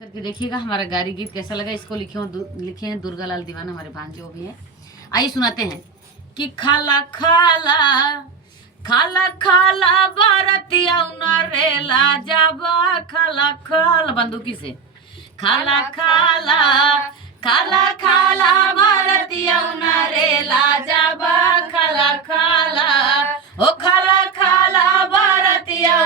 करके देखिएगा हमारा गारी गीत कैसा लगा। इसको लिखे हैं दुर्गा लाल दीवाना, हमारे भांजे भी है। आइए सुनाते हैं कि खाला खाला खाला खाला बारतिया रेला जाबा खाला खाला बंदूकी से खाला खाला खाला खाला बारतिया रेला जाबा खाला खाला ओ खाला खाला बारतिया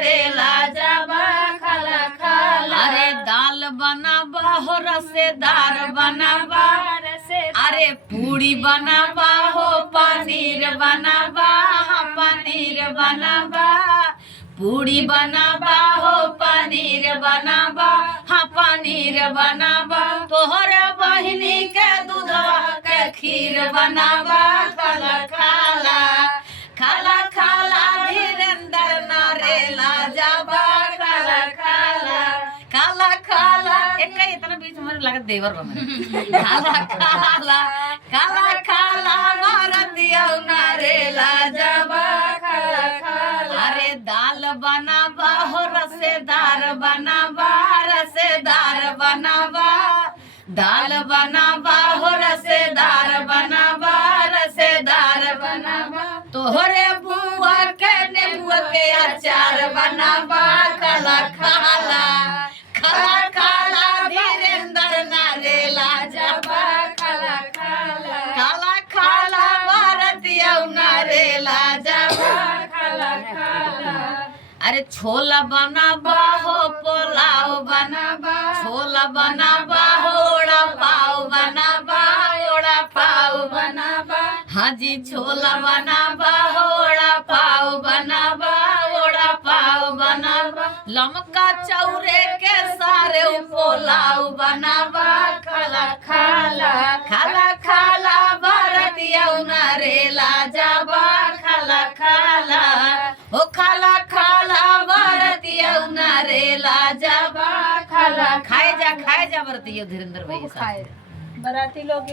रेला जाबा खाला खाला। अरे दाल बनाबा हो रसेदार बनाबा, अरे पूड़ी बनाबा हो पनीर बनाबा, पनीर बनाबा पूड़ी बनाबा हो पनीर बनाबा, हाँ पनीर बनाबा तोहर बहिनी के दूधवा के खीर बनाबा खाला खाला खाला खाला धीरेन्द्र नरेला जाबा खाला खाला खाला खाला। एक इतना बीच में लगा देवर खाला खाला खाला खाला मारतिया नरेला जाबा खाला खाला। अरे दाल बनाबा हो रसेदार बनाबा, रसेदार बनाबा दाल बनाबा हो रसेदार बनाबा, रसेदार बनाबा तोहरे बुआ के नेबुआ के अचार बनाबा खाला खाला खाला खाला धीरेन्द्र नरेला जाबा खाला खाला खाला खाला भारतीय नरेला जाबा खाला खाला। अरे छोला बनाबा हो पुलाव बनाबा, छोला बनाबा हो ओड़ा पाव बनाबा, ओड़ा पाव बनाबा हाँ जी छोला बनाबा हो ओड़ा पाव बनाबा, ओड़ा पाव बनाबा लमका चौरे के सारे पुलाव बनाबा खाला खाला खाला खाला भारतीय नरेला जाबा खाला खाला ओ खाला खाला भारतीय नरेला जाबा खाला। खाए जा भारतीय धीरेन्द्र भाई बराती लोग